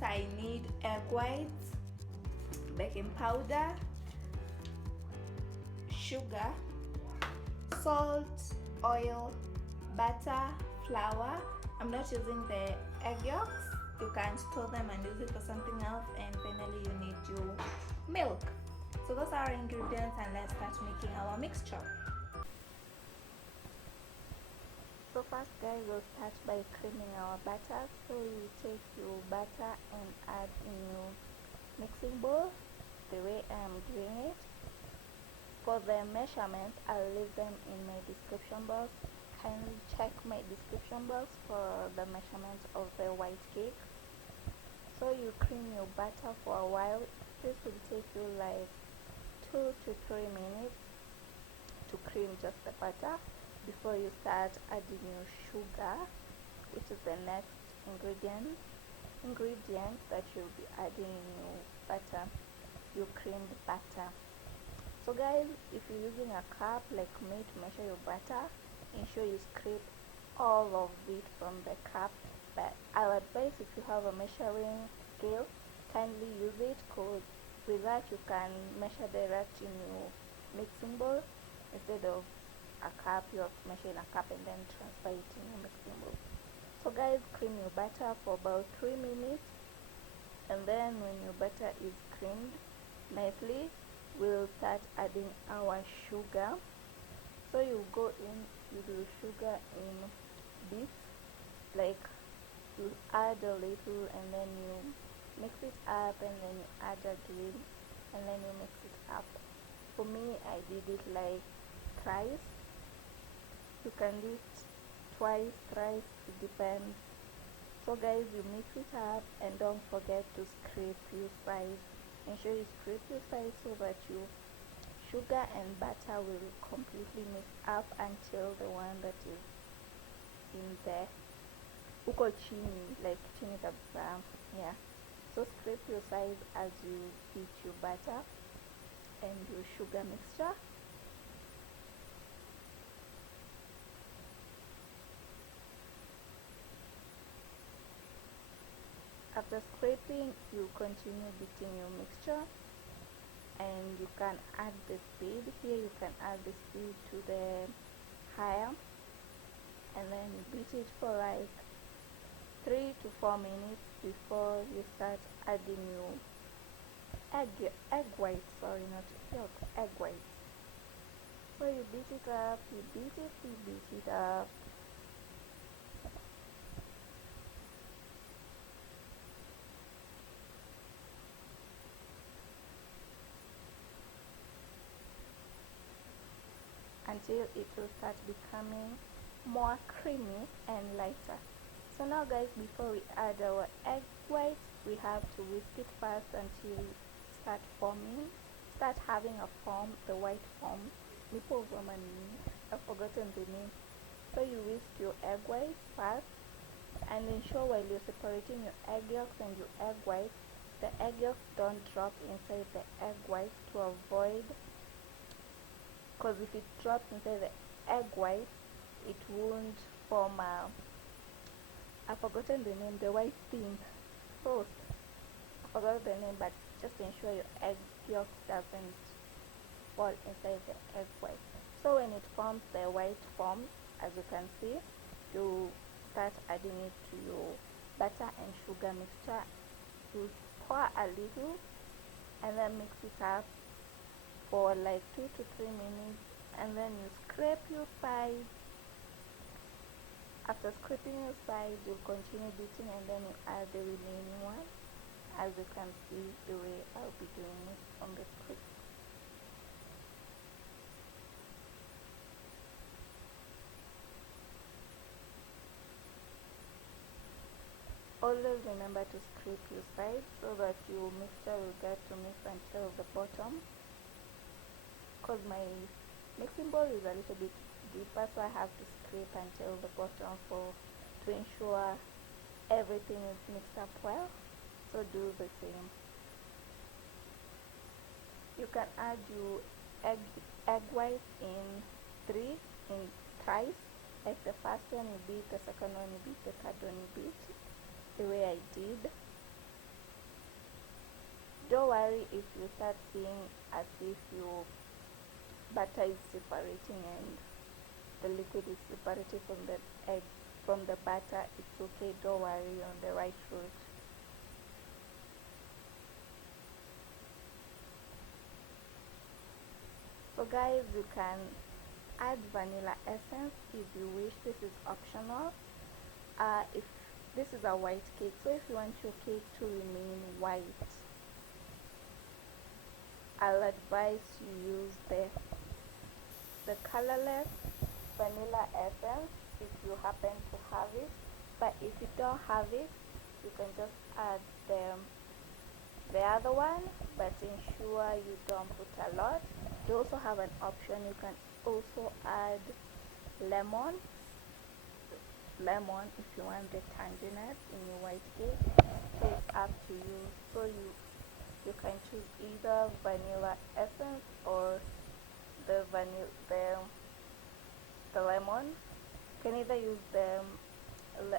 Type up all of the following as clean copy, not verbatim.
ingredients I need: egg whites, baking powder, sugar, salt, oil, butter, flour. I'm not using the egg yolks. You can store them and use it for something else. And finally you need your milk. So those are our ingredients, and let's start making our mixture. So first guys, we'll start by creaming our butter. So you take your butter and add in your mixing bowl the way I'm doing it. For the measurements, I'll leave them in my description box. Kindly check my description box for the measurements of the white cake. So you cream your butter for a while. This will take you like 2 to 3 minutes to cream just the butter before you start adding your sugar, which is the next ingredient that you'll be adding in your butter, your creamed butter. So guys, if you're using a cup like me to measure your butter, ensure you scrape all of it from the cup. But I'll advise, if you have a measuring scale, kindly use it, because with that you can measure direct in your mixing bowl instead of a cup. You have to measure in a cup and then transfer it in your mixing bowl. So guys, cream your butter for about 3 minutes, and then when your butter is creamed nicely, we'll start adding our sugar. So you go in with your sugar in bits, like you add a little and then you mix it up, and then you add again, and then you mix it up. For me, I did it like thrice. You can do it twice, thrice, it depends. So guys, you mix it up and don't forget to scrape your sides. Ensure you scrape your sides so that your sugar and butter will completely mix up until the one that is in there uko chini, like chini kabisa. Yeah, so scrape your sides as you heat your butter and your sugar mixture. After scraping, you continue beating your mixture, and you can add the speed. Here you can add the speed to the higher, and then you beat it for like 3 to 4 minutes before you start adding your egg whites. Sorry, not yolk, egg whites. So you beat it up, you beat it up. Until it will start becoming more creamy and lighter. So now guys, before we add our egg whites, we have to whisk it first until it start having a form, the white form. I've forgotten the name. So you whisk your egg whites first, and ensure while you're separating your egg yolks and your egg whites, the egg yolks don't drop inside the egg whites, to avoid, because if it drops inside the egg white, it won't form I've forgotten the name, the white thing. So I forgot the name, but just ensure your egg yolk doesn't fall inside the egg white. So when it forms the white form, as you can see, you start adding it to your butter and sugar mixture. You pour a little and then mix it up for like 2 to 3 minutes, and then you scrape your sides. After scraping your sides, you continue beating, and then you add the remaining one, as you can see the way I'll be doing it on the script. Always remember to scrape your sides so that your mixture will get to mix until the bottom, because my mixing bowl is a little bit deeper, so I have to scrape until the bottom to ensure everything is mixed up well. So do the same. You can add your egg white in thrice. Like the first one you beat, the second one you beat, the third one you beat, the way I did. don't worry if you start seeing as if your butter is separating and the liquid is separating from the egg from the butter. It's okay, don't worry, you're on the right route. So guys, you can add vanilla essence if you wish. This is optional. If this is a white cake, so if you want your cake to remain white, I'll advise you use the colorless vanilla essence if you happen to have it. But if you don't have it, you can just add the other one, but ensure you don't put a lot. You also have an option, you can also add lemon if you want the tanginess in your white cake. So it's up to you. So you can choose either vanilla essence or the lemon. You can either use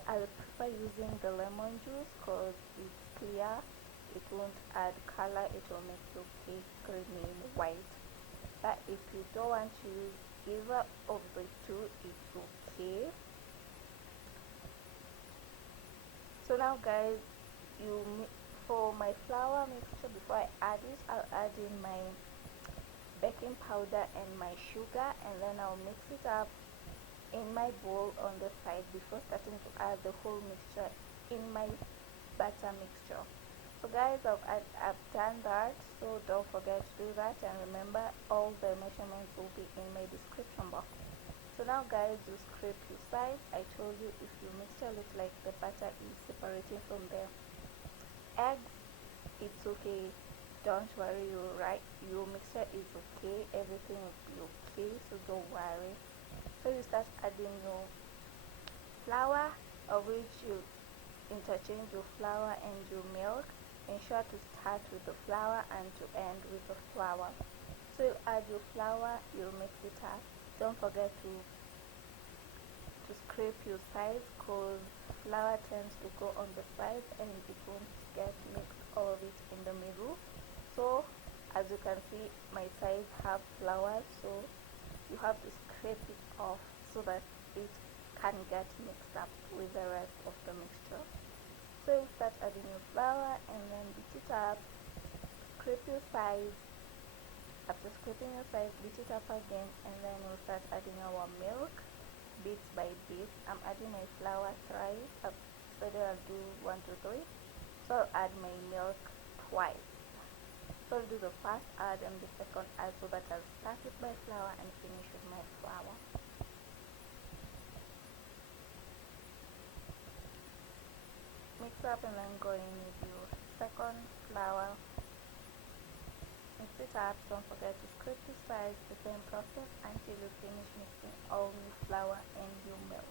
I would prefer using the lemon juice because it's clear, it won't add color, it will make your cake remain white. But if you don't want to use either of the two, it's okay. So now guys, for my flour mixture, before I add it, I'll add in my baking powder and my sugar, and then I'll mix it up in my bowl on the side before starting to add the whole mixture in my batter mixture. So guys, I've done that, so don't forget to do that, and remember all the measurements will be in my description box. So now guys, you scrape your sides. I told you if your mixture looks like the butter is separating from the eggs, it's okay, don't worry, you're right, your mixture is okay, everything will be okay, so don't worry. So you start adding your flour, of which you interchange your flour and your milk. Ensure to start with the flour and to end with the flour. So you add your flour, you mix it up. Don't forget to scrape your sides because flour tends to go on the sides and it won't get mixed all of it in the middle. So as you can see, my sides have flour, so you have to scrape it off so that it can get mixed up with the rest of the mixture. So you start adding your flour and then beat it up, scrape your sides. After scraping your sides, beat it up again, and then we'll start adding our milk bit by bit. I'm adding my flour thrice. I've said I'll do 1, 2, 3. So I'll add my milk twice. So I'll do the first add and the second add, so that I'll start with my flour and finish with my flour. Mix up and then go in with your second flour. Mix it up, don't forget to scrape the sides, the same process until you finish mixing all your flour and your milk.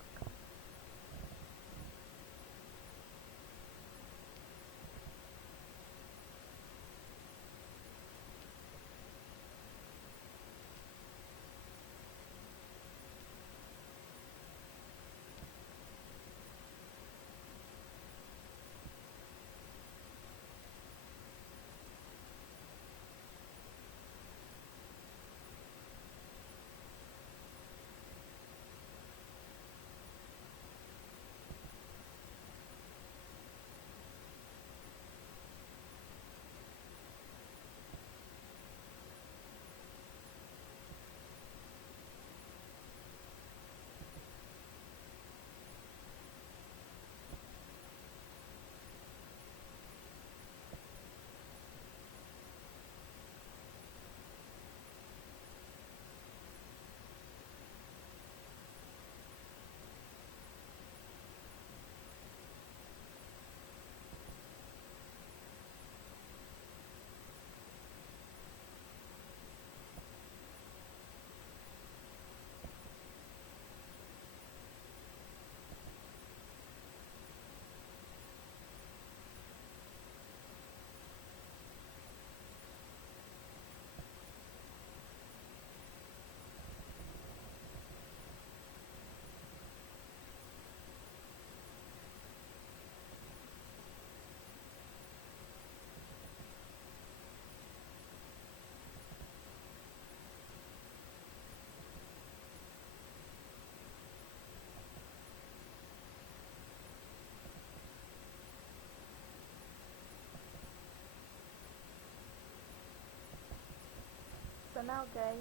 So now guys,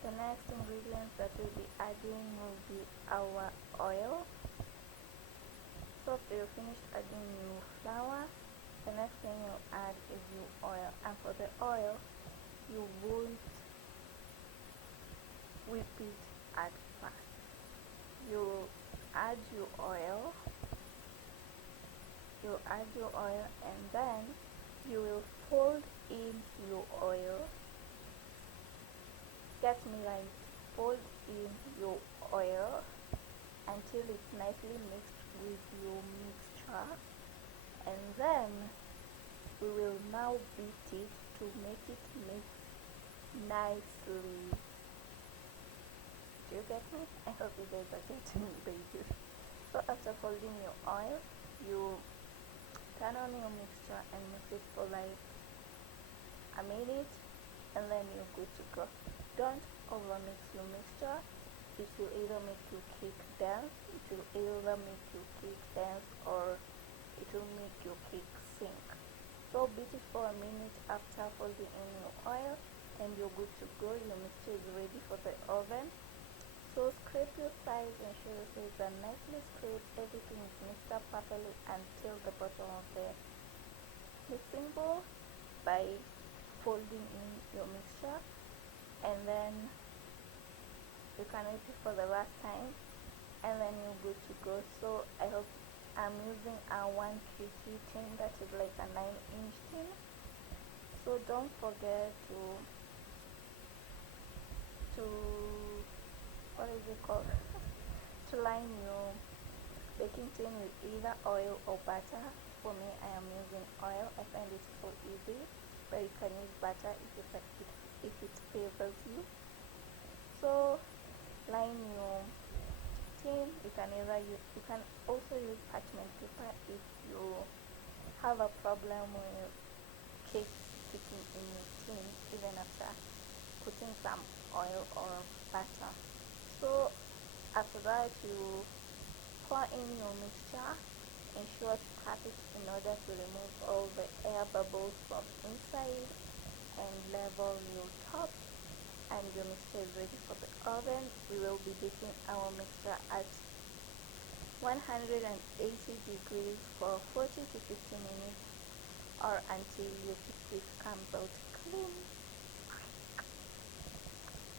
the next ingredients that we'll be adding will be our oil. So after you finish adding your flour, the next thing you'll add is your oil, and for the oil you won't whip it at first. You add your oil, and then you will fold in your oil. Get me right, fold in your oil until it's nicely mixed with your mixture, and then we will now beat it to make it mix nicely. Do you get me? I hope you guys are getting me, baby. So after folding your oil, you turn on your mixture and mix it for like a minute, and then you're good to go. Don't overmix your mixture. It will either make your cake dance, or it will make your cake sink. So beat it for a minute after folding in your oil, and you're good to go. Your mixture is ready for the oven. So scrape your sides, ensure your sides are nicely scraped. Everything is mixed up properly until the bottom of the mixing bowl by folding in your mixture, and then you can repeat it for the last time, and then you're good to go. So I hope I'm using a 1 kg tin, that is like a 9-inch tin. So don't forget to what is it called to line your baking tin with either oil or butter. For me, I am using oil. I find it so easy, but you can use butter if it favors you. So line your tin. You can also use parchment paper if you have a problem with cake sticking in your tin even after putting some oil or butter. So after that, you pour in your mixture. Ensure to tap it in order to remove all the air bubbles from inside, and level your top, and your mixture is ready for the oven. We will be baking our mixture at 180 degrees for 40 to 50 minutes, or until your toothpick comes out clean.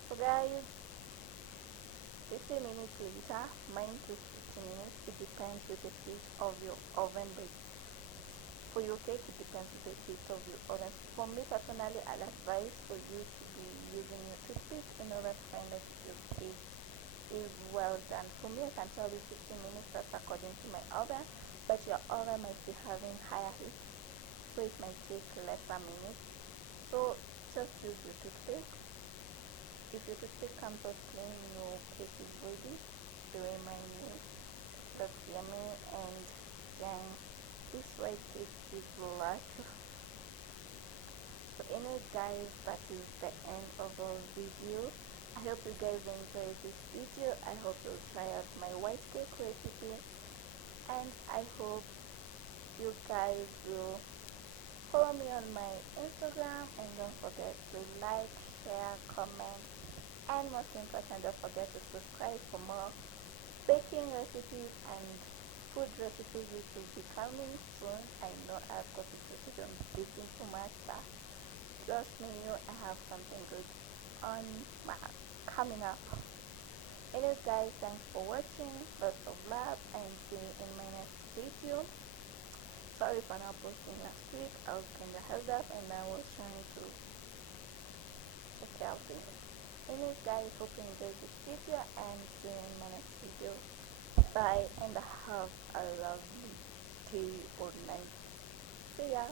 So guys, 50 minutes later, mine took 50 minutes. It depends with the heat of your oven, but for your cake it depends with the heat of your oven. For me personally, I'd advise for you to be using your toothpick in order to find out if your cake is well done. For me, I can tell you 50 minutes, that's according to my oven, but your oven might be having higher heat, so it might take lesser minutes. So just use your toothpick. If your toothpick comes out clean, your cake is ready. The way mine is, that's yummy, and yeah, this white cake is lush. So anyway guys, that is the end of our video. I hope you guys enjoyed this video. I hope you'll try out my white cake recipe, and I hope you guys will follow me on my Instagram, and don't forget to like, share, comment, and most important, don't forget to subscribe for more baking recipes and food recipes which will be coming soon. I know I've got it recipes on baking too much, but trust me, I have something good on coming up. Anyways guys, thanks for watching. Lots of love, and see you in my next video. Sorry for not posting last week. I was kinda held up and I was trying to take care of things. Anyways guys, hope you enjoyed this video, and see you in my next video. Bye, and have a lovely day or night. See ya.